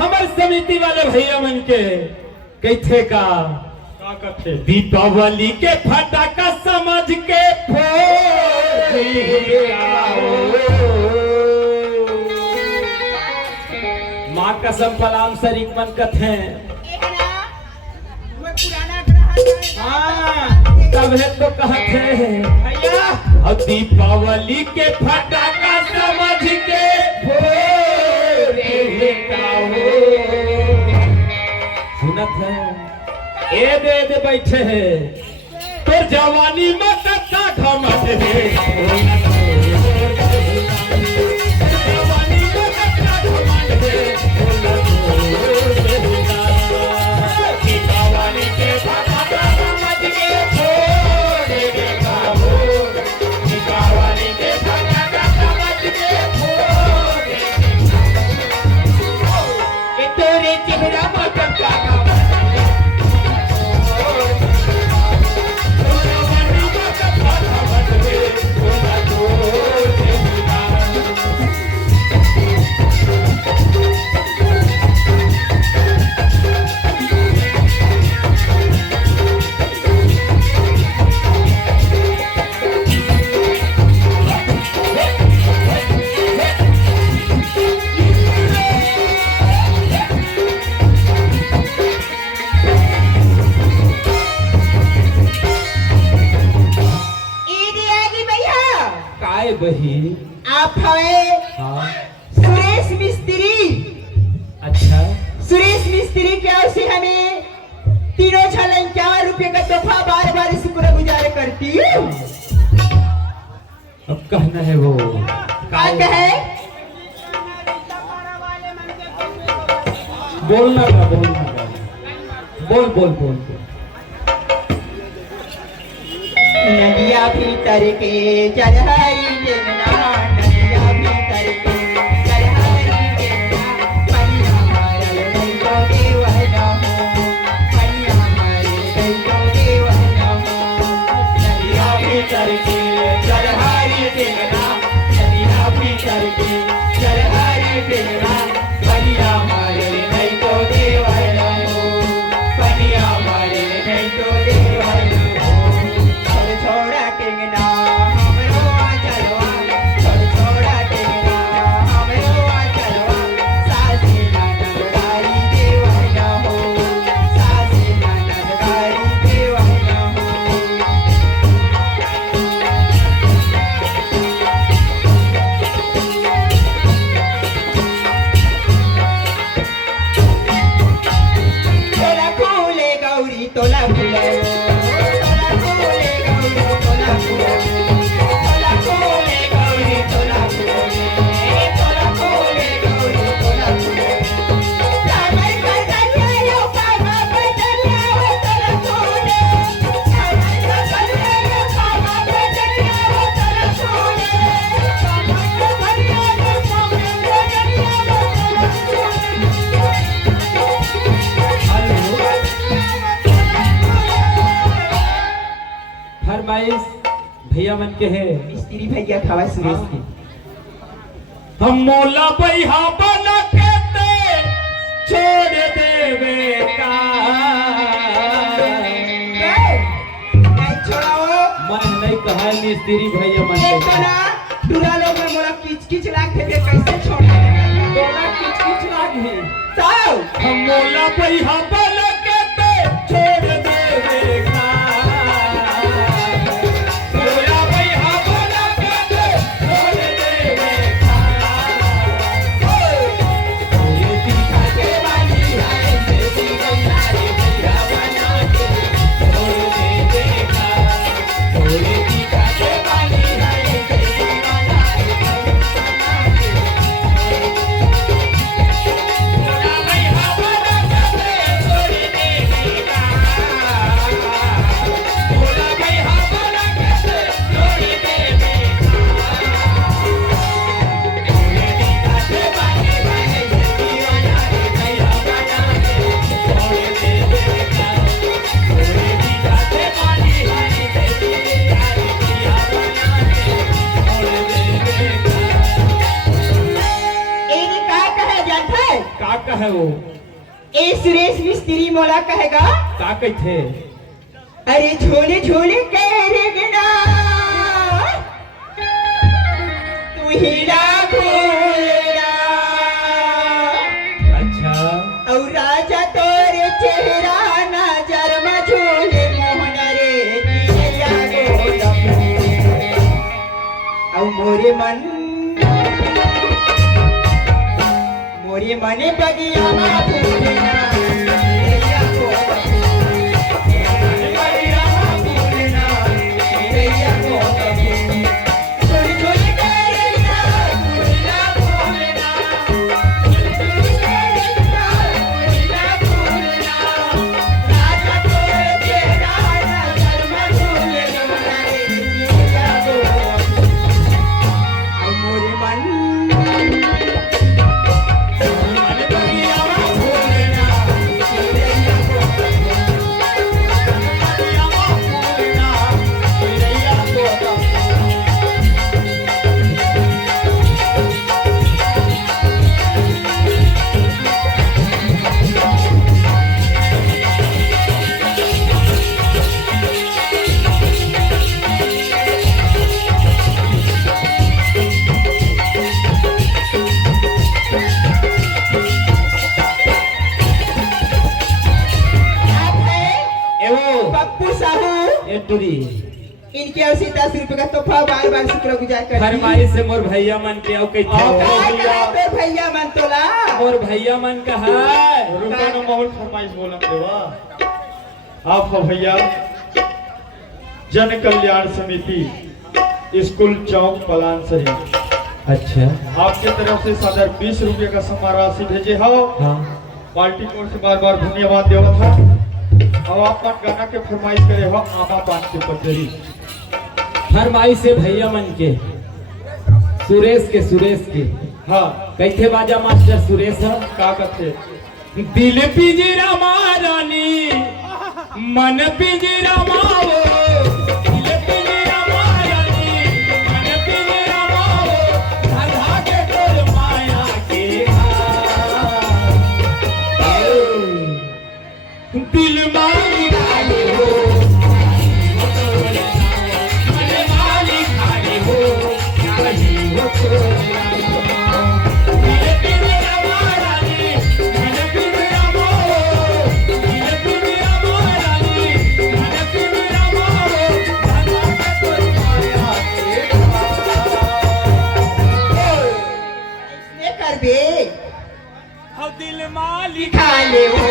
हमारे समिति वाले भैया मन के कैथे का कथे दीपावली के फटाका समझ के माँ कसम पलाम शरीक मन कथे तब है तो कहते भैया और दीपावली के फटाका समझ के सुनत है ए दे बैठे है तो जवानी में कच्चा घमंड है जवानी में कच्चा घमंड है दीपावली के फटाका समझ के दीपावली के फटाका समझ के तेरे चेहरा पर का बही आप है हाँ सुरेश मिस्त्री। अच्छा सुरेश मिस्त्री क्या उसे हमें तीनों छल 51 रुपये का तोहफा बार बार शुक्र गुजार करती हूँ। अब कहना है वो क्या कहे बोलना का बोल बोल बोल नदिया भीतर के चरहरी जमुना नदिया भीतर के चरहरी जमुना पनिया मारल नहीं तो देवना हो पनिया मारल नहीं तो देवना हो नदिया भीतर के चरहरी जमुना नदिया भीतर के चरहरी जमुना पनिया मारल नहीं तो देवना हो पनिया मारल नहीं तो देवना छोड़ा टेंगना हमरो चलवा छोड़ा टेंगना हमरो चलवा सासी नंदगारी देवना हो सासी नंदगारी देवना हो तोला फूले गौरी तोला फूले फरमाइश भैया मन के है मिस्त्री भैया खावा सुरेश के हम मोला भैया बना के ते छोड़ देवे का छोड़ाओ मन नहीं कहा मिस्त्री भैया मन ये के कना दूरा लोग में मोला किच किच लाग थे कैसे छोड़ देगा तोला किच किच लागी ताऊ हम मोला भैया बना के ते छोड़ देवे का मोला भैया बना के ते छोड़ देवे का ये दिखा के वाली है तेरी गंगारी भैया बना के छोड़ देवे का ये दिखा के वाली है तेरी गंगारी भैया बना के मोला भैया बना के ते छोड़ ए सुरेश मिस्त्री मोला कहेगा का कहते अरे झोले झोले कह रेगना तू हीरा भोलेना अच्छा और राजा तोरे चेहरा नजर में झोले मोहन रे दिया गोदा और मोरे मने बगिया में फूलना दिया गोदा इनके और 10 रुपए का तोहफा बार बार शुक्रगुजार कर फरमाइश से मोर भैया मन के कहते तो भैया मन तोला मोर भैया मन का है रुका न माहौल फरमाइश बोला देवा आप हो भैया जन कल्याण समिति स्कूल चौक पलान सही अच्छा आपके तरफ से सदर 20 रुपए का सम्मान राशि भेजे हो हाँ पार्टी की ओर से बार बार धन्यवाद देवा था और आप गाना के फरमाइश करे हो आमा पान के पचरी फरमाइश से भैया मन के सुरेश के हाँ कैथे बाजा मास्टर सुरेश है का कहते दिल पिंजरा मारानी मन पिंजरा माओ दिल पिंजरा मारानी मन पिंजरा माओ राधा के तोर माया के दिल माली खाली हो मन माली खाली हो नहीं हो दिल पिंजरा मारानी मन पिंजरा माओ दिल पिंजरा मारानी मन पिंजरा माओ राधा के तोर माया के इसने कर बे हो दिल माली खा ले वो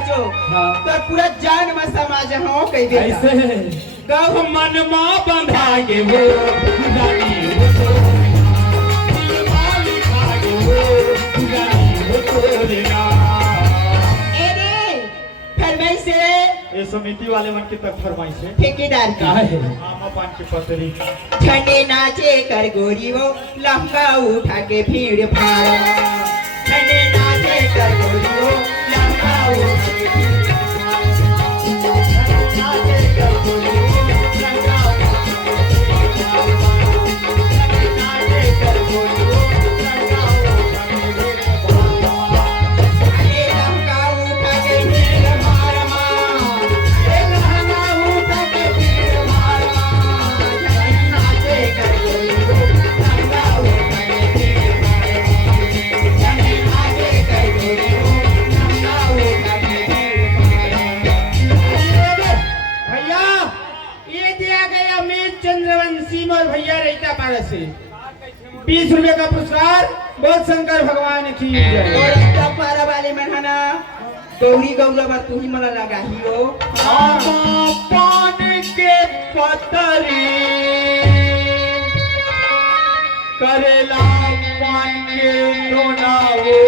तो पूरा जान में समाज हो कह दे ऐसे गौ मन मां बंधा के वो गानी हो तो दिल माली खागे हो गानी हो तो लेना एरे फरमाइश से ये समिति वाले मन की तक फरमाइश है ठेकेदार का का है आमा पान के पतरी ठंडे नाचे कर गोरी वो लहंगा उठा के भीड़ फाड़ा ठंडे नाचे कर गोरी वो लहंगा उठा के भीड़ भैया रहता पारस से 20 रुपए का पुरस्कार बोल शंकर भगवान की जय। और एकटा पारा वाले मन है ना गौरी गौरा बार तू ही मला लगा ही हो पान के पतरी करेला पान के दोनावो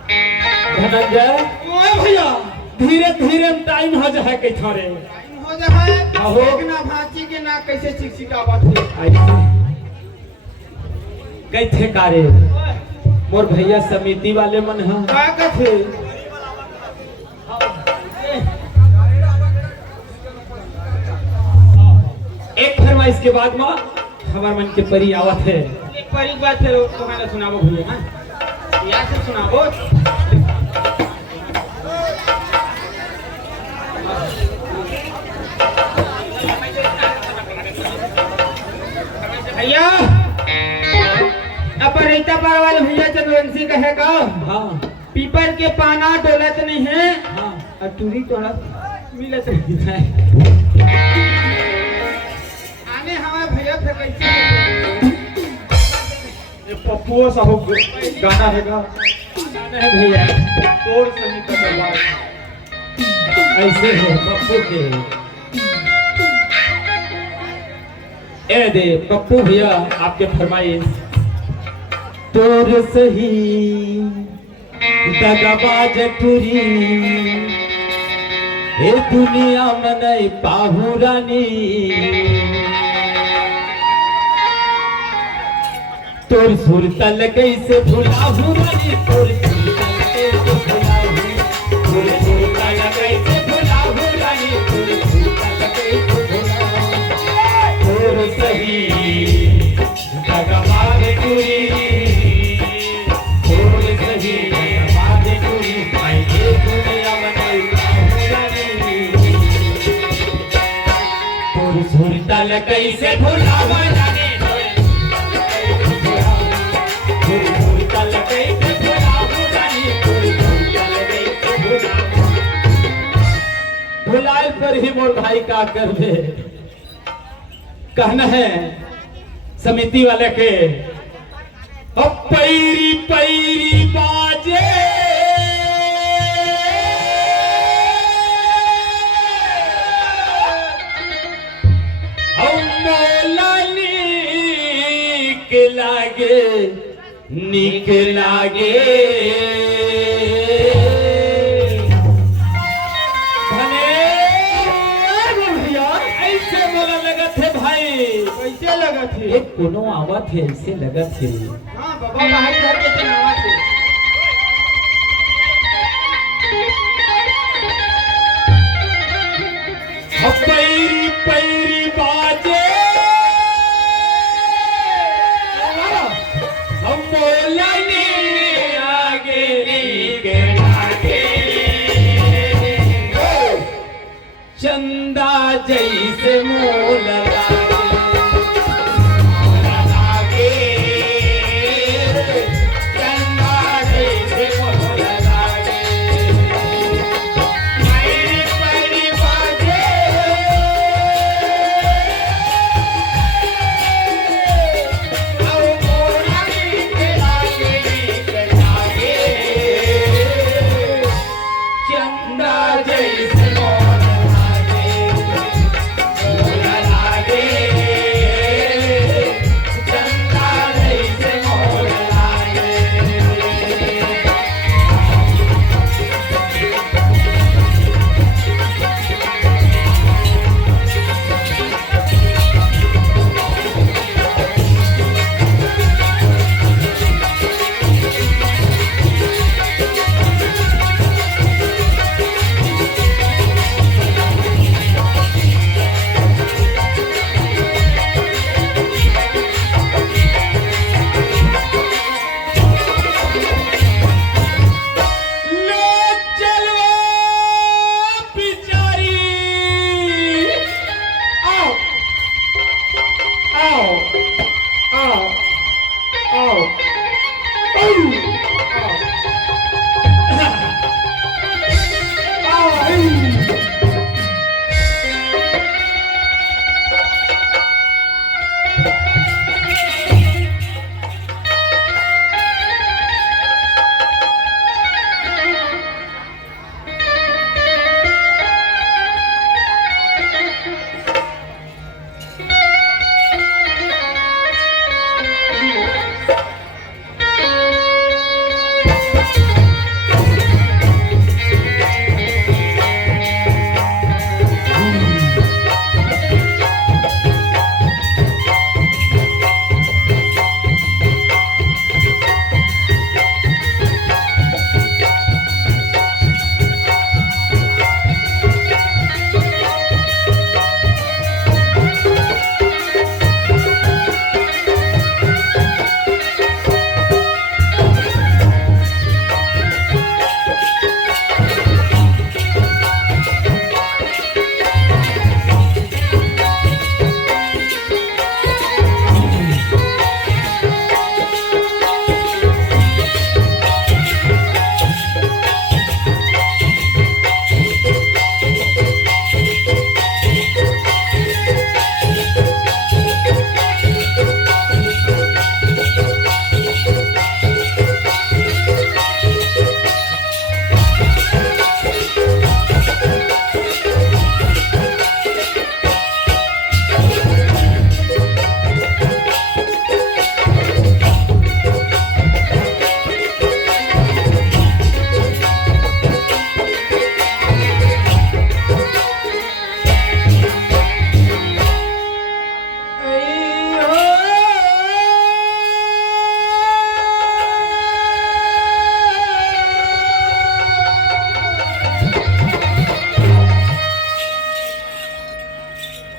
धनंजय ओए भैया धीरे धीरे टाइम हो जाए के थारे हो जाए आहो। ना भांची के ना कैसे चिकचिकावत है कैथे कारे मोर भैया समिति वाले मन हा का कथे एक फरमाइश के बाद में हमार मन के परी आवत है एक परी बात है तुम्हारा सुनाबो भैया हां यार से सुनाबो भैया अब रीता पार वाले भैया चंद्रवंशी कहेगा हाँ पीपर के पाना डोलत नहीं है हाँ और टूरी तोड़ा मिलत नहीं है आने हमारे भैया से कैसे ये पप्पुओ साहब गाना हैगा गाना है भैया तोड़ सही तलवार ऐसे हो पप्पू के ए दे पप्पू भैया आपके फरमाइश तोर सही दगाबाज टुरी ए दुनिया में नहीं पाहुरानी तोर सुरतल कैसे भुलाहू रानी तोर सुरतल कैसे भुलाहू तोर सुरतल कैसे भुलाहू रानी तोर सुरतल कैसे भुलाहू तोर सही दगाबाज टुरी तोर सही दगाबाज टुरी आई ये दुनिया में नहीं पाहुरानी तोर सुरतल कैसे भुलाहू रानी भुलाए पर ही मोर भाई का कर दे कहना है समिति वाले के अब पैरी पैरी बाजे के लागे निक लागे ऐसे बोला लगत है भाई कैसे लगत है एक कोनो आवत है ऐसे लगत है हां बाबा भाई घर के चनावा थे पैरी पैरी बाजे हम बोलने आगे के आगे जैसे मोल लागे चंदा जैसे मोल लागे मेरी परी बाजे अब मोरा नीक लागे चंदा जैसे मोल लागे चंदा जैसे मोल लागे लो चलो बिचारी आओ आओ आओ आओ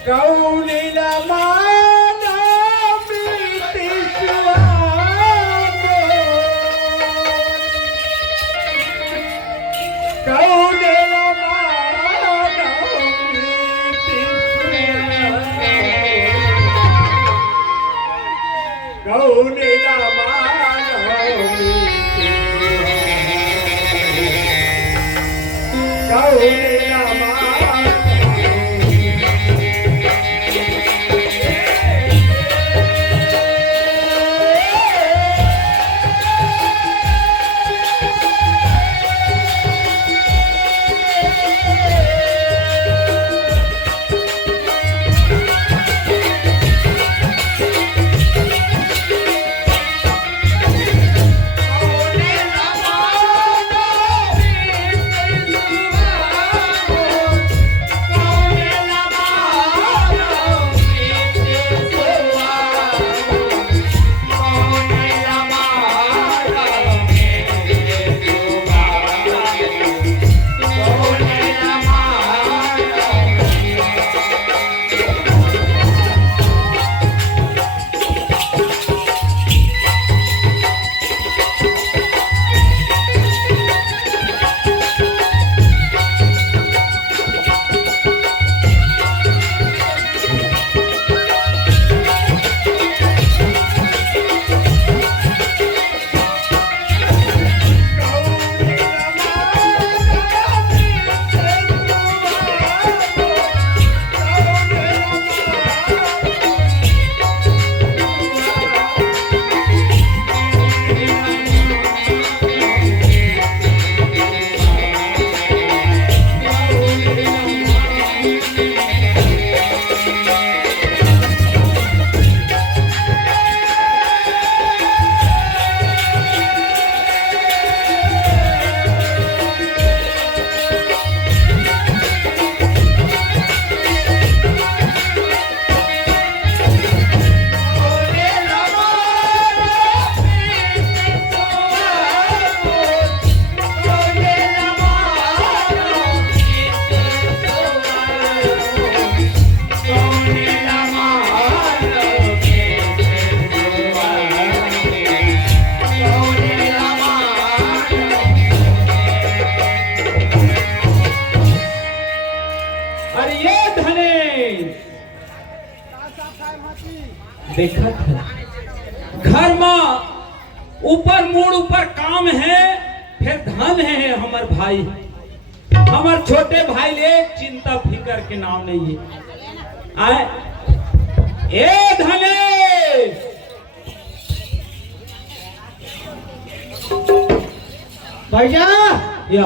कौनीला माना प्रीतिस्वामी कौनीला माना प्रीतिस्वामी कौनीला माना प्रीतिस्वामी कौनीला माना देखा था घर में ऊपर मुड़ ऊपर काम है फिर धन है हमार भाई हमार छोटे भाई ले चिंता फिकर के नाम नहीं है आए ए धनेश भैया या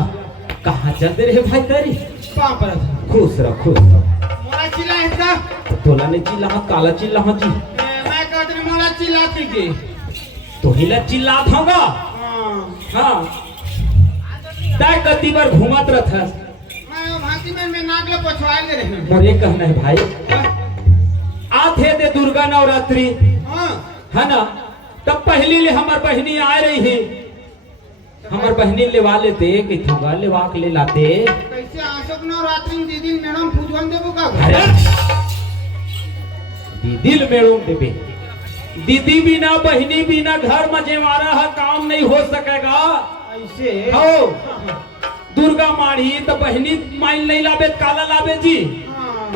कहाँ चलते रहे भाई तेरी कहाँ पर खुश रह मोला चिल्ला है का तोला ने चिल्ला काला चिल्ला जी मैं कहते हैं मोला चिल्लाती के तो हिला चिल्लात होगा हाँ हाँ ताय गति पर घूमत रहता मैं भांति में नागले पछवाए ले रहे मोरे कहना है भाई आथे दे दुर्गा नवरात्रि हाँ है ना तब पहली ले हमार बहनी आ रही है हमार बहनी लेवा लेते कि थोड़ा लेवा के ले लाते कैसे आशोक नवरात्रि में दीदी मैडम पूजवन देबो का अरे दीदी मेड़ो देबे दीदी बिना बहनी बिना घर में जेवारा है काम नहीं हो सकेगा ऐसे हो दुर्गा माड़ी तो बहनी माइल नहीं लाबे काला लाबे जी हाँ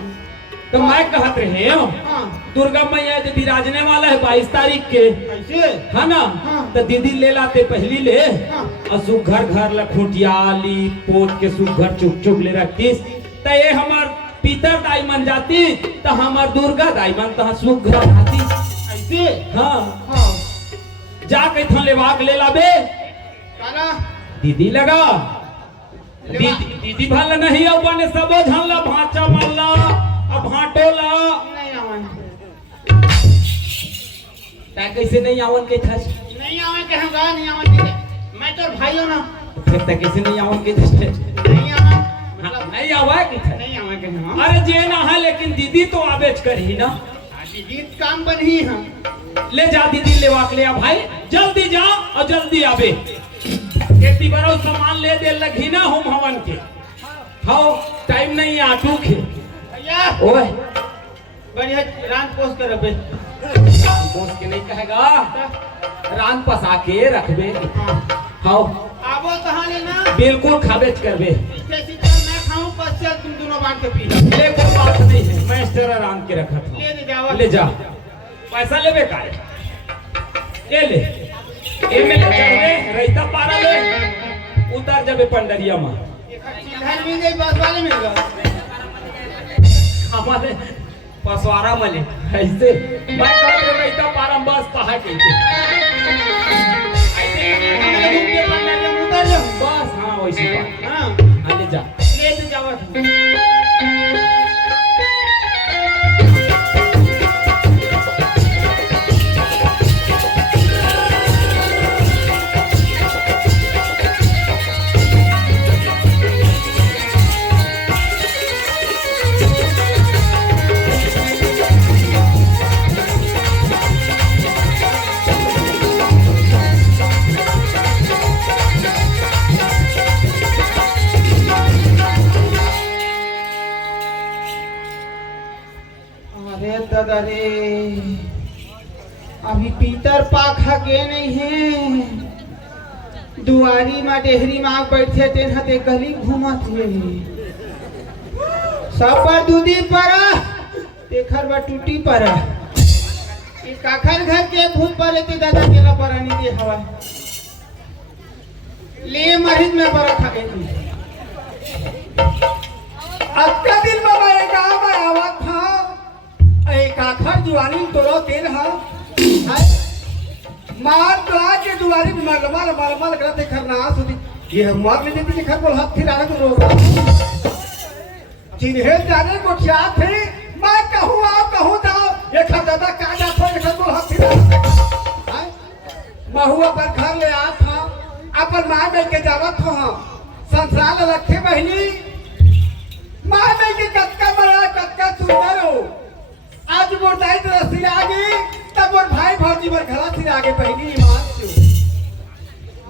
तो मैं कहत रहे हो हाँ दुर्गा मैया जो विराजने वाला है 22 तारीख के ऐसे है ना हाँ। तो दीदी ले लाते पहली ले हाँ। और सुघर घर लखुटिया ली पोत के सुघर चुप चुप ले रखतीस तो ये हमार पीतर दाई मन जाती तो हमार दुर्गा दाई मन तो सुघर आती ऐसे हाँ हाँ जा के थन लेवाक ले लाबे काला दीदी लगा दीदी भला नहीं अब बने सबो झनला भाचा मारला अब भाटोला नहीं आवन ता कैसे नहीं आवन के था नहीं आवन के हम गा नहीं आवन के मैं तो भाइयों ना फिर तक कैसे नहीं आवन के थे नहीं आवन मतलब नहीं आवा की था नहीं आवन के हम अरे जे ना है लेकिन दीदी तो आवेच करही ना दीदी काम बनी हम ले जा दीदी लेवा के ले आ भाई जल्दी जा और जल्दी आवे खेती बरो सामान ले दे लगी ना हम हवन के हां टाइम नहीं आटू के भैया ओए बढ़िया रात पोस कर बे बोस के नहीं कहेगा रान पसा के रखबे हां आबो कहां लेना बिल्कुल खाबेच करबे जैसे तो मैं खाऊं पश्चात तुम दोनों बांट के पी लो ले कोई बात नहीं है मैं स्टेरा रान के रखा था ले जाओ ले जा पैसा लेबे का ये ले ए में ले चढ़बे रैता पारा ले उतर जाबे पंडरिया में चिल्हर मिल गई बस वाले मिल गए हमारे पसवारा मले ऐसे मैं कहते रैता पारा में बस कहा के ऐसे हमें घूम के पंडालिया में उतर जाओ बस हां वैसे बात हां ले जा ले तो जाओ दादा रे अभी पीतर पाखा के नहीं है दुआरी में डेहरी में बैठे तेन हते गली घूमत है सब पर दूधी पर देखर बा टूटी पर ये काखर घर के भूत पर ते दादा केला परानी दे हवा ले मरीज में पर खा गई अक्का दिन में मेरे गांव में आवत था एक आखर जुआनी तोरो तेल हा मार तोरा के दुआरी में मलमा मलमा करते खरना सुधी ये मार ले देती खर बोल हाथ फिराने को रोक चिन्हे जाने को क्या थे मैं कहूँ आओ कहूँ जाओ ये खर दादा का जाता ये खर बोल हाथ फिराने महुआ पर घर ले आ था अपन माँ मिल के जावत हो संसार रखे बहनी माँ मिल के कटका बड़ा कटका सुंदर हो आज मोर दाई तो रस्सी आगे तब मोर भाई भौजी बर घरा सिर आगे पहली ईमान से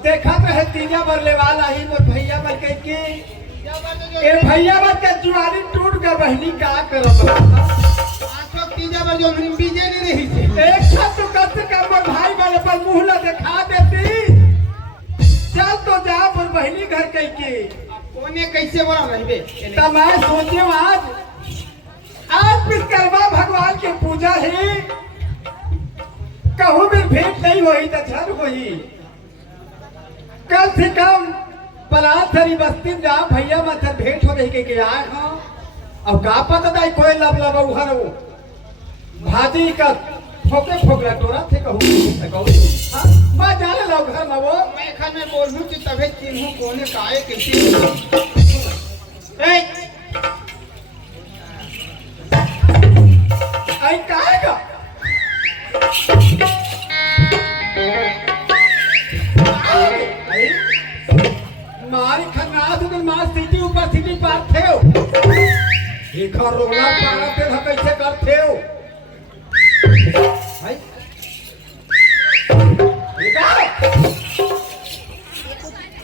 देखा तो है तीजा बर ले वाला ही मोर भैया बर के ए भैया बर के जुआरी टूट गया बहनी का करब आंखों तीजा पर जो हम बीजे नहीं रही थी एक साथ तो कत का मोर भाई वाले पर मुंह ला दिखा देती चल तो जा मोर बहनी घर के कोने कैसे बोला रहबे तब मैं सोचे आज विश्वकर्मा भगवान की पूजा है भेंट नहीं हुई तो झर हुई। कम से कम पलासरी बस्ती जा भैया मत भेंट हो रही के आए हाँ। अब का पता नहीं कोई लब लब उहर वो भाजी का ठोके ठोकला टोरा थे कहूँ मैं जाने लो घर में वो मैं खा में बोलूं कि तबे चिन्हू कोने काए कैसे ए आई काएगा मारी खन्ना तो मार सीटी ऊपर सीटी पार थे एक रोला पारा पे कैसे करते हो भाई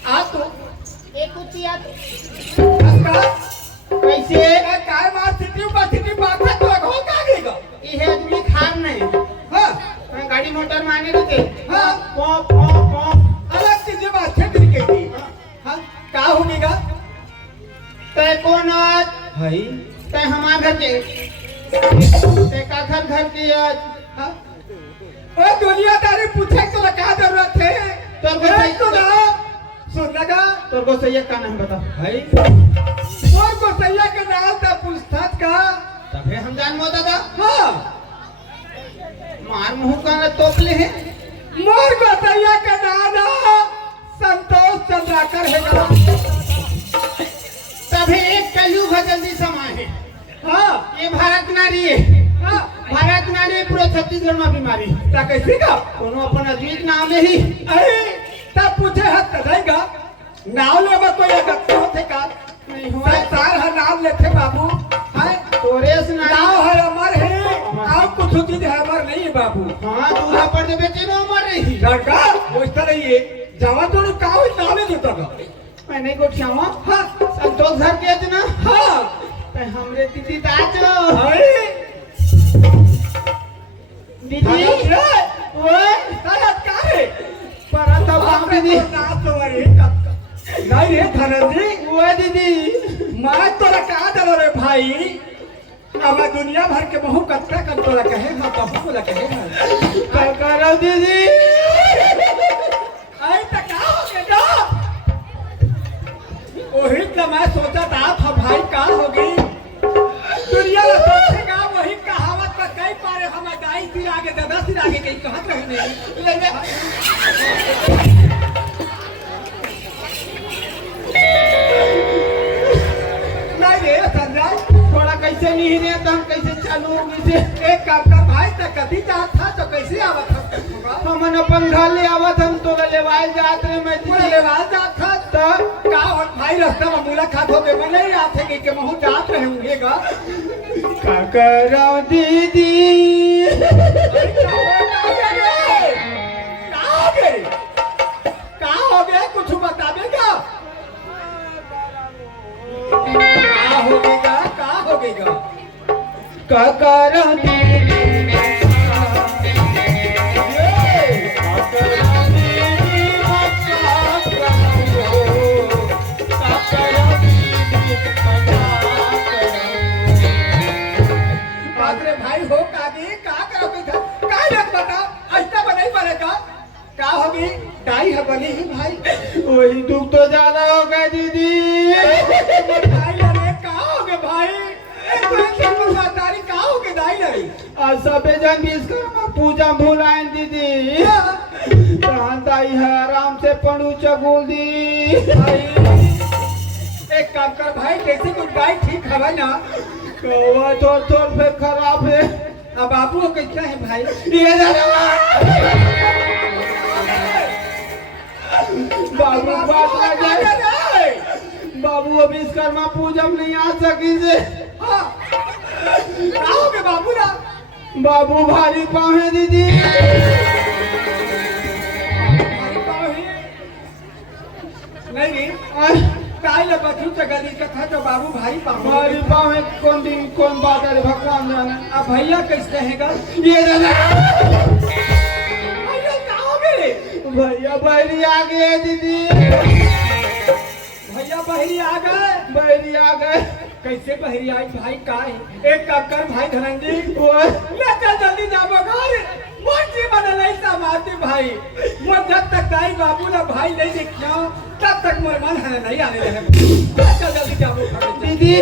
आ तो एक कुतिया कैसे काय मार सीटी ऊपर सीटी पार थे तो हो का गएगा ये आदमी खार नहीं हां मैं गाड़ी मोटर मांगे रहते हां पॉप पॉप पॉप अलग चीज बात है तेरी कहती हां का होगेगा तय कौन आज भाई तय हमार घर के तय का घर के आज हां ओ दुनियादारी पूछे तो क्या जरूरत है तोर को सही तो ना सुन लगा तोर को सही का नाम बता भाई और को सैया के नाम था पूछताछ का तबे हम जान मोदा था हाँ मार मुंह का तोपले है मोर को सैया के नाम संतोष चंद्राकर है गला तबे एक कलयुग जल्दी समाए है हाँ ये भारत नारी है हाँ भारत नारी पूरे छत्तीसगढ़ में बीमारी ता कैसे का कोनो अपन अद्वित नाम ले ही अरे तब पूछे हत करेगा नाव ले में कोई अगत्य होते का नहीं हुआ संसार हर नाम लेते बाबू है तोरे से नाव हर अमर है और कुछ चीज है अमर नहीं है बाबू हाँ दूल्हा पर दे बेचे नो मर रही सरकार पूछता रही है जवान तो काव नावे देता का मैं नहीं गोठियावा हाँ संतोष घर के जना हाँ तय हमरे दीदी ताचो अरे दीदी ओए सरत का है पर तब हम दीदी नाच तो अरे नहीं रे धनंजय ओए दीदी मैं तोरा का दलो रे भाई अब दुनिया भर के बहु कत्ता कर तोरा कहे हम बहु को कहे क्या करो दीदी आई त का हो गया ओही तो मैं सोचा था भाई का होगी दुनिया में सोचेगा वही कहावत पर कई पारे हम गाय सिर आगे दादा सिर आगे कहीं कहत रहे नहीं ले नहीं रे संजय थोड़ा कैसे नहीं रे तो हम कैसे चालू होगी से एक काम कर भाई तक कभी जात था तो कैसे आवत था हमन अपन घर ले आवत हम तो लेवाल जात रे मैं पूरे दीदी लेवा जात था तो का और भाई रास्ता में मुलाकात हो गई मैं नहीं आते कि महू जात रहे होंगेगा क्या करो दीदी का हो गया कुछ बतावेगा का होगेगा क्या करो दीदी भाई हो कागे का करोगे था का बात बताओ ऐसा बनाई बनेगा का होगी डाई है बनी ही भाई वही दुख तो ज्यादा हो गया दीदी डाई लगे का होगे भाई तारी का होगे डाई लगे आज सबे जन विश्वकर्मा पूजा भुलाए दीदी तहां दाई है आराम से पढ़ू चगुल दी भाई एक काम कर भाई कैसे कुछ गाय ठीक है ना कौवा थोड़ थोड़ फिर खराब है अब बाबू को कैसा है भाई ये बाबू बात ना जाए बाबू अभी विश्वकर्मा पूजा में नहीं आ सकी से हाँ आओगे बाबू ना बाबू भारी पाँव है दीदी भारी पाँव है नहीं काई ले बच्चों से गली कथा तो बाबू भारी पाँव भारी पाँव है कौन दिन कौन बात है भगवान जाने अब भैया कैसे रहेगा ये दादा भैया क्या हो गए भैया बहरी आ गए दीदी भैया बहरी आ गए बहरी आ गए कैसे बहरी आई भाई का है एक काम कर भाई धनंजय वो ले चल जल्दी जाबो घर मोची बदल ऐसा मार भाई मैं जब तक ताई बाबू ना भाई नहीं देखियो तब तक मोर मन है नहीं आने रहे चल जल्दी जाबो दीदी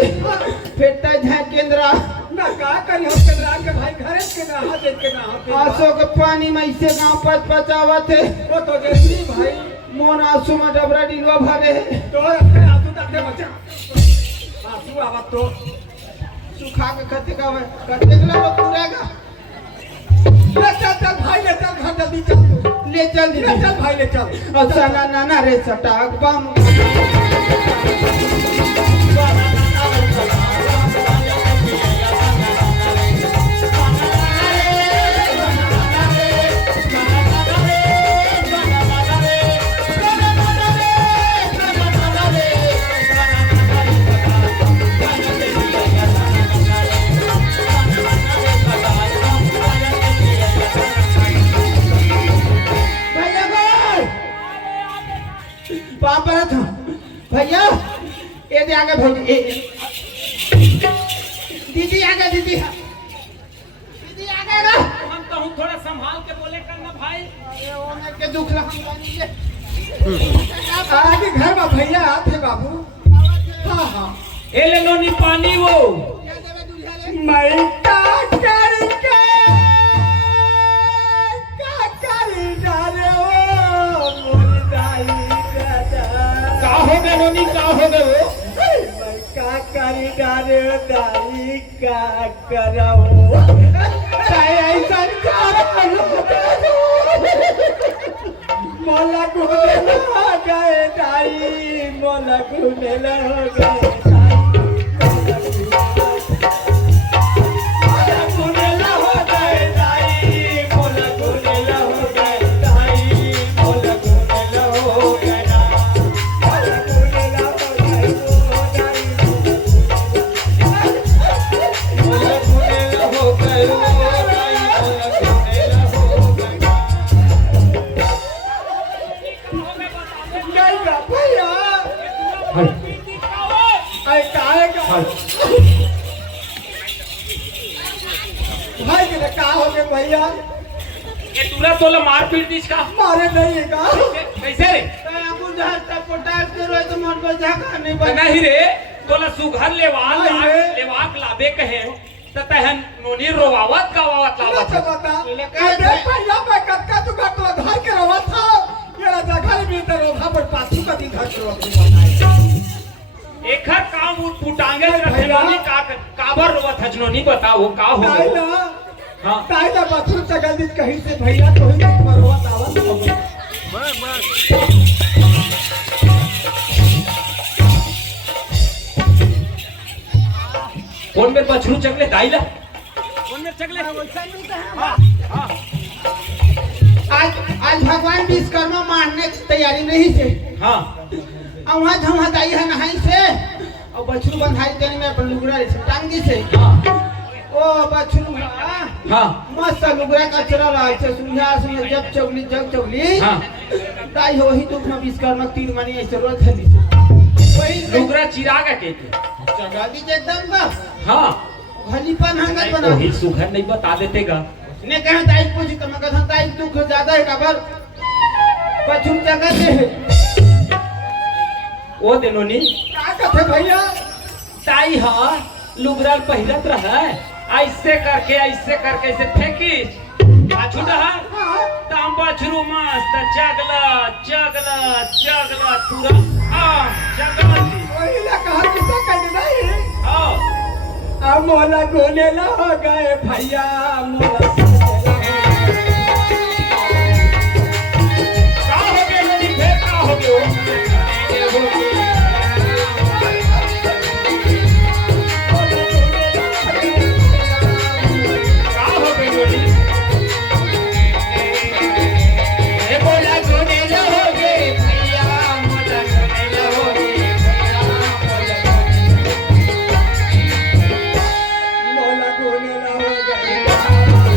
फेटा झाड़ केंद्र ना का करी हम केंद्रा के भाई घरे के ना हाथ के ना हाथ आंसू के पानी में इसे गांव पच पचावत है वो तो जल्दी भाई मोन आंसू में डबरा डिलवा भरे है तो अपने आंसू तक दे बचा आंसू आवत तो सुखा के खते का कते गला पूरा का ले चल भाई ले चल घर जल्दी चल ले चल ले दीदी चल भाई ले चल और साला नाना रे सटाक बम भैया ये दे आगे भौजी दीदी आगे दीदी दीदी आगे ना हम कहूँ थोड़ा संभाल के बोले करना भाई। अरे वो मैं के दुख लगा आगे घर में भैया आते बाबू हाँ हाँ ए ले लो नी पानी वो मैं का करी डाले ओ मोर दाई दादा का हो गए नोनी का हो गए वो मैं का करी डाले दाई का कराओ चाहे ऐसा मोला घूमे ना गए दाई मोला घूमे ना गए भाई के का हो गए भैया ये तुला तोला मार पीट दी इसका मारे नहीं है का कैसे रे अबू जहां तक पोटास के रोए तो मन को झाका नहीं बन नहीं रे तोला सुघर लेवाल हाँ, ये। लेवाक लाबे कहे त तहन नोनी रोवावत गावावत लावत बता अरे भैया मैं कक्का तू का तो धार के रवा था ये जगह में तो रोधा पर पाछू का दिन घर के रवा एखर काम उठ पुटांगे रखनोनी का काबर रोवत हजनोनी बताओ का हो ताई ना हां ताई ना बाथरूम चगल दी कहीं से भैया तो ही मरवा तावत हो कौन में बछरू चगले दाईला कौन में चगले हां हां आज भगवान विश्वकर्मा मारने की तैयारी नहीं थे हां वहाँ हम हटाई है नहाई से और बछरू बंधाई देने में अपन लुगड़ा टांगी से हां ओ बछरू हां मस्त लुगड़ा का चरा रहा है सुनिया सुनिया जब चौगली हां दाई हो ही दुख में विश्वकर्मा तीर मानी ऐसे रोज थली से वही लुगरा चिरागा कहते जगा दी एकदम का हां घली पर हंगत बना वही सुघर नहीं बता देतेगा ने कहा दाई पूछ कम कथा दाई दुख ज्यादा है खबर बछरू जगह से है ओ देनोनी का कथे भैया ताई हा लुगराल पहिरत रहा ऐसे करके ऐसे फेंकी पाछू डहा ताम बछरू मस्त चगला पूरा चगला वही ना कहा किसा कर नहीं हां अब मोला गोले ना हो गए भैया मोला का हो गए नदी फेर का हो गए मोला गोले ना हो गए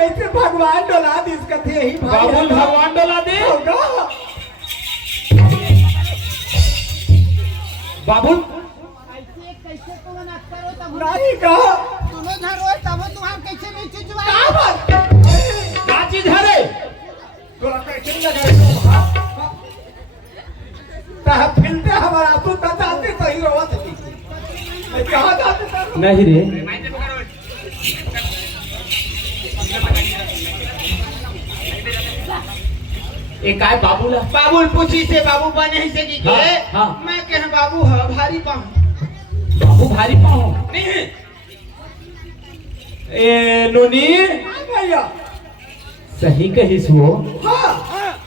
कैसे भगवान डोला दी इसका थे यही भाई बाबुल भगवान डोला दे होगा बाबुल कैसे कैसे को मना करो तब नहीं कहा सुनो धरो तब तुम कैसे नहीं चुचवा क्या बात का चीज है रे तोरा कैसे नहीं लगा ता फिलते हमारा तू बताते सही रोवत थी मैं कहां जाते था नहीं रे एक आए बाबूला बाबुल पूछी से बाबू बने ही से की के हाँ, हाँ। मैं कह बाबू है भारी पाऊं बाबू भारी पाओ नहीं है ए नोनी भैया सही कहिस वो हां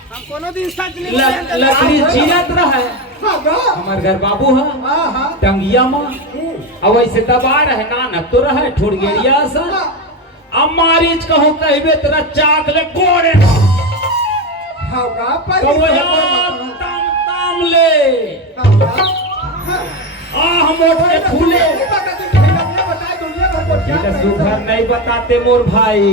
हम कोनो दिन सच नहीं लकड़ी जियत रहे हां गा हमार घर बाबू है हां हां टंगिया माँ अब ऐसे दबा रहे नानक तो रहे ठुड़गेरिया सा अब मारीच कहो कहबे तेरा चाक ले कोड़े हां गा पर कहो ताम ताम ले हम मोटे फूले ये सुघर नहीं बताते मोर भाई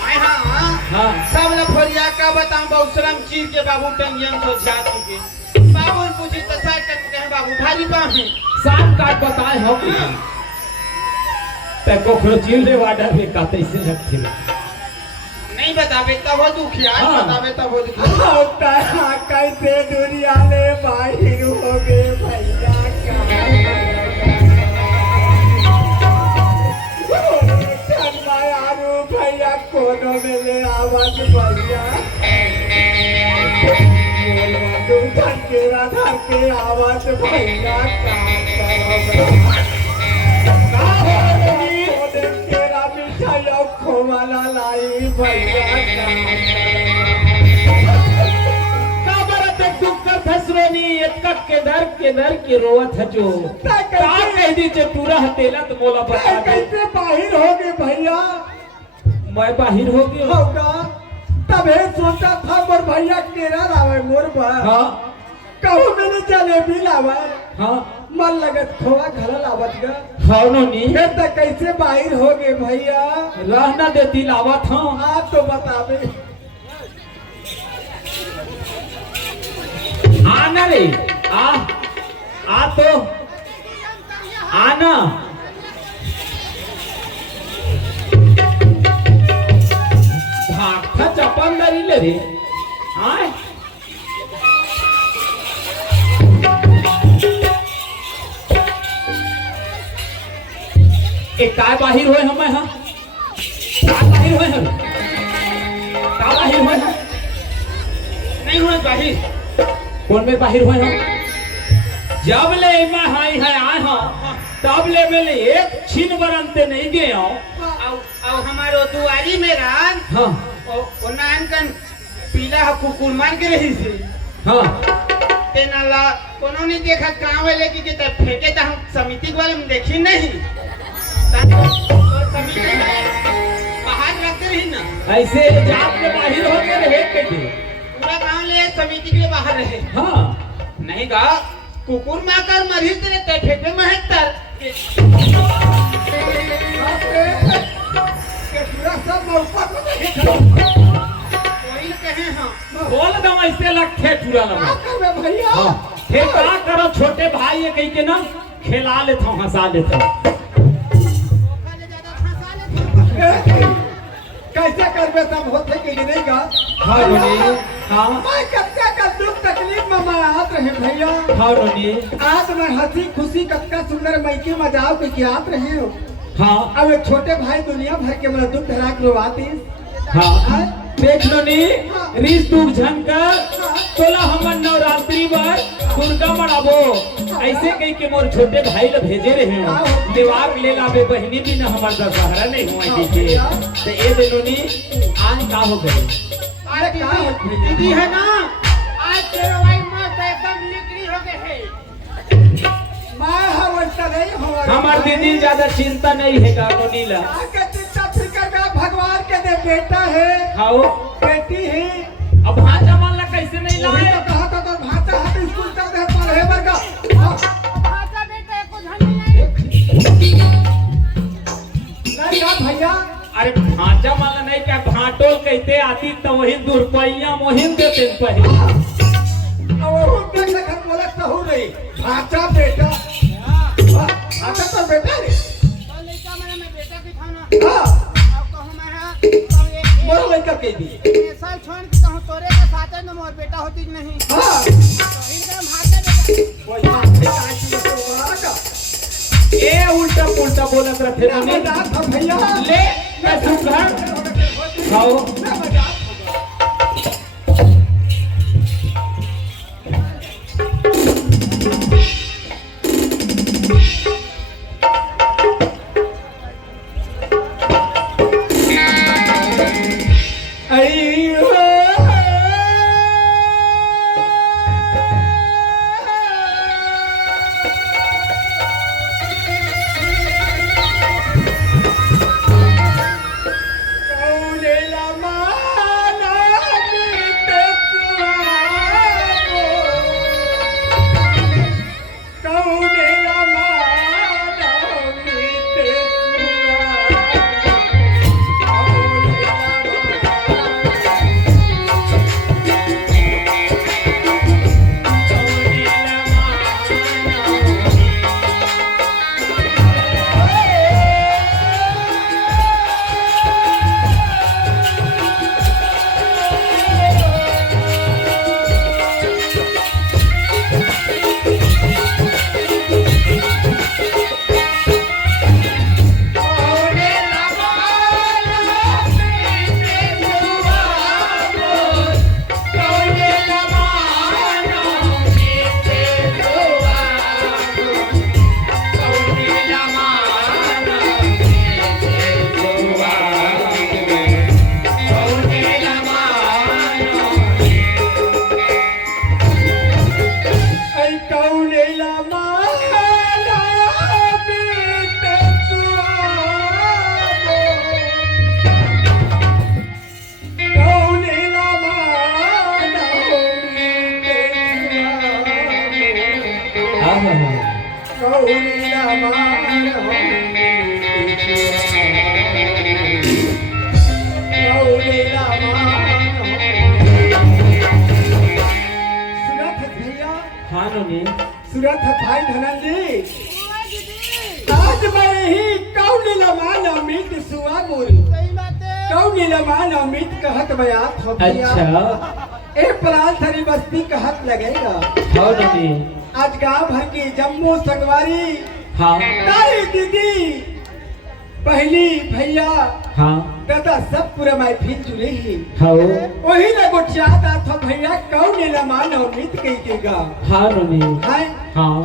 हाँ हाँ सब लफरिया का बताऊं बहुसलम चीर के बाबू टंगियन तो जा चुके बाबू पूछी तो साथ कह बाबू भारी पाऊं है सात काट बताए हो ते कोखरो चिल रे वाडा में काते से लगथे नहीं बतावे तब हो दुखिया हाँ। बतावे तब हो दुखिया होता है कैसे दुनिया ले बाहर हो गए भैया यारू भैया कोनो में ले आवाज भैया धर के आवाज भैया तेरा मिठाई खोवाला लाई भैया के दर के रोवत है जो का कह दी जे पूरा हतेला तो बोला बता दे कैसे बाहर हो गए भैया मैं बाहर हो गया होगा तब हे सोचा था मोर भैया केरा लावे मोर बा हाँ कहूँ मैंने जलेबी लावे हाँ मन लगत खोआ घर लावत गा हाँ नी फिर तक कैसे बाहर हो गए भैया रहना देती लावत हाँ आप तो बतावे आना रे आ तो आना भागता चपन दरी ले रे आए एक काय बाहिर होए हम हां काय बाहिर होए हम काय बाहिर होए हम नहीं हुआ बाहिर कौन में बाहिर होए हम जब ले मैं हाई है आए हां तब ले मेले एक छिन बरनते नहीं गए हो और हमारो दुआरी में रान हां ओ नान कन पीला कुकुर मार के रही से हां तेना ला कोनो नहीं देखा कहां वाले की के फेंके त हम समिति वाले में देखी नहीं समिति बाहर रखते रही ना ऐसे जात के बाहिर हो गए रहे के थे पूरा गांव ले समिति के बाहर रहे हां नहीं गा कुकुर माकर मरी तेरे ते फेंके महत्तर के पूरा सब मौका को देखे कोई कहे हां बोल दम ऐसे लखे चुरा क्या लगा करबे भैया हां फिर का करो छोटे भाई ये कह के ना खिला लेता हूं हंसा लेता हूं कैसे करबे सब होते कि नहीं गा हां रोनी हां मैं कत्ता का दुख तकलीफ में मराहत रहे भैया हां रोनी आज मैं हंसी खुशी कत्ता सुंदर मैके मजाओ के कियात रहे हो हां अब एक छोटे भाई दुनिया भर के मेरा दुख धरा के रोवाती हां देख लो नी रीस दुख झंकर तोला हमर नवरात्रि बार दुर्गा मनाबो ऐसे कह के मोर छोटे भाई ले भेजे रहे हो दिवार ले लावे बहनी भी ना हमर दशहरा नहीं हुआ के तो ए दिनो नी आज का हो गए अरे क्या दीदी है ना आज तेरा भाई मस्त एकदम निकली हो गए है मैं हवंता नहीं हवा हमार दीदी ज्यादा चिंता नहीं है का रोनीला आके चिंता फिकर का भगवान के दे बेटा है खाओ बेटी है अब भाजा मान ला कैसे नहीं वही लाए तो कहा था तो भाषा हाथ स्कूल चल दे पढ़े वर्गा भाषा बेटा को धनी नहीं अरे भांचा माला नहीं क्या भाटोल कहते आती तो वही दुर्पैया मोहिम देते पहले और वो देख लेकर बोला सहू नहीं भाचा बेटा भाचा तो बेटा रे तो लड़का मैं बेटा की था ना हाँ अब कहूँ मैं हाँ कहूँ मोरा लड़का के दी ये साल छोड़ के कहूँ तोरे के साथ है ना मोर बेटा होती कि नहीं हाँ तो इनका भाता बेटा वो यहाँ से काय की तो बोला का ए उल्टा पुल्टा बोलत रहते ना नहीं मजाक था भैया ले मैं सुघर खाओ ना मजाक होगा अयो कौलेला माना मीते सुहागो कौलेला माना मीते हाँ नोनी सूरत है भाई धनंजय आज मैं ही कौन लमान अमित सुआ बोल सही बात है कौन लमान अमित कहत बयात हो अच्छा ए प्राण थरी बस्ती कहत लगेगा हाँ नोनी आज गांव भर की जम्मू संगवारी हाँ तारी दीदी पहली भैया हाँ दादा सब पूरा महफिल जुड़े ही हाँ वही ना को चाहता था भैया कौन लमान अमित कहेगा हाँ नोनी हाय हाँ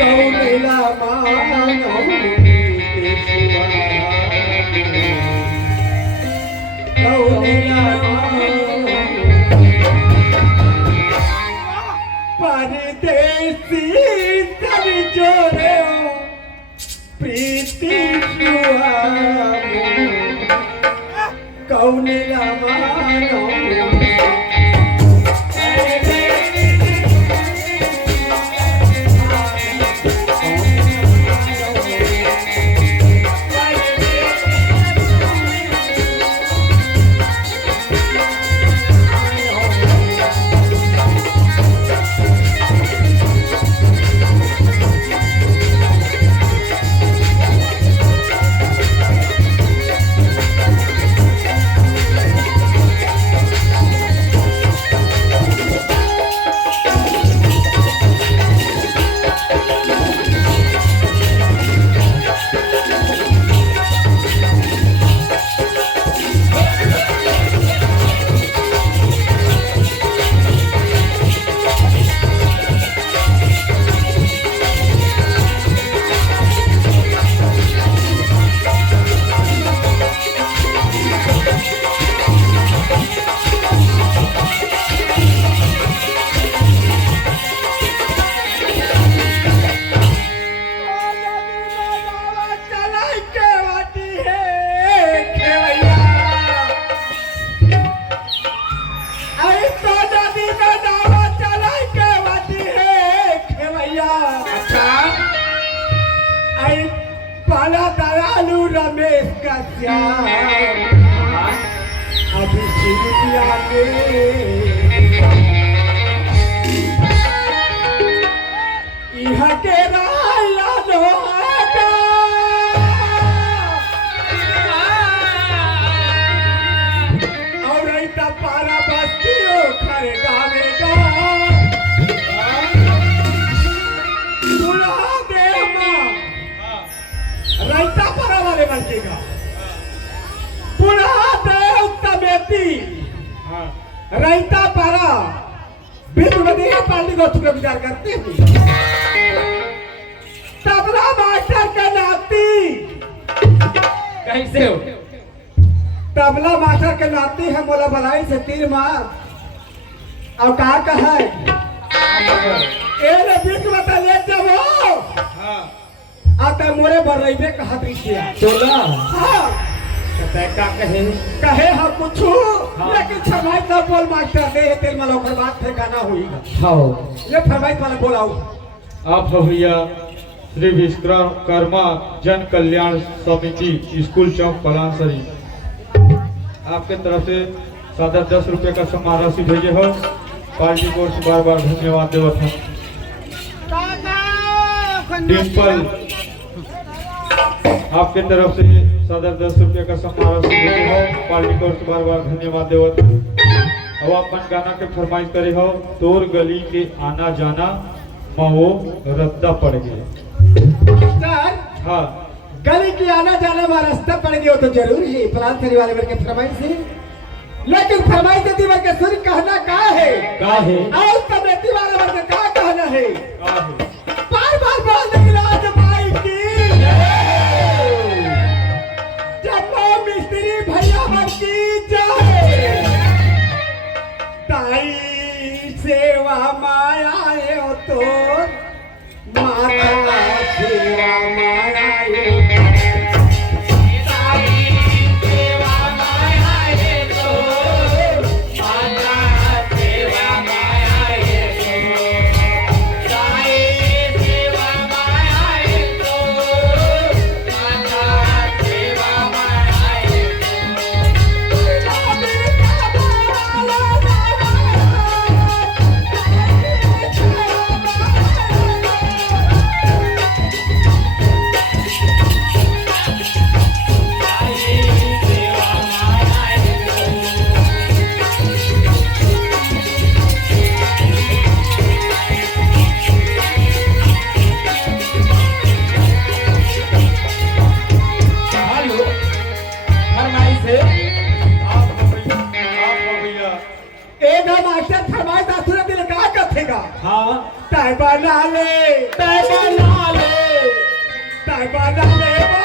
कौन लमान अमित सुआ कौन लमान परदेसी सब जोड़े प्रीति कौन लमानो पाला दयालु रमेश का श्याम यहाँ के राया दोहागा और ऐसा पारा बस्तियों खरे गावेगा बुला दे माँ रायता पारा वाले बचेगा बुला दे उत्ता बेटी रायता पारा बिल्कुल बढ़िया पार्टी को चुके विचार करते हुए तबला मास्टर का नाती कैसे हो? तबला मास्टर के नाती है मोला बलाई से तीर मार और कहा है ए रे बीच बता ले जब आता मोरे बरइबे कहा दृश्य तोला हां कहता का कहे हाँ कुछ लेकिन फरमाइश ना बोल मास्टर दे तेल मला ओकर बात ठिकाना होईगा हाँ ये फरमाइश वाला बोलाओ आप भैया श्री विश्वकर्मा जन कल्याण समिति स्कूल चौक पलासरी आपके तरफ से सादर 10 रुपये का सम्मान राशि भेजे हो पार्टी को बार बार धन्यवाद देवत है डिम्पल आपके तरफ से सादर 10 रुपये का सम्मान राशि भेजे हो पार्टी को बार बार धन्यवाद देवत अब अपन गाना के फरमाइश करे हो तोर गली के आना जाना महो रद्दा पड़ गए सर हाँ गली की आना जाना में रास्ता पड़ गया तो जरूर है प्लान थरी वाले वर्ग के फरमाइश है लेकिन फरमाइश देती वर्ग के सुन कहना का है और कमेटी वाले वर्ग का कहना है बार बार बोल देंगे आज माई की जम्मू मिस्त्री भैया भर की जय ताई सेवा माया है तो माता सेवा माया हाँ ताई बना ले तय बना ले ताई बना ले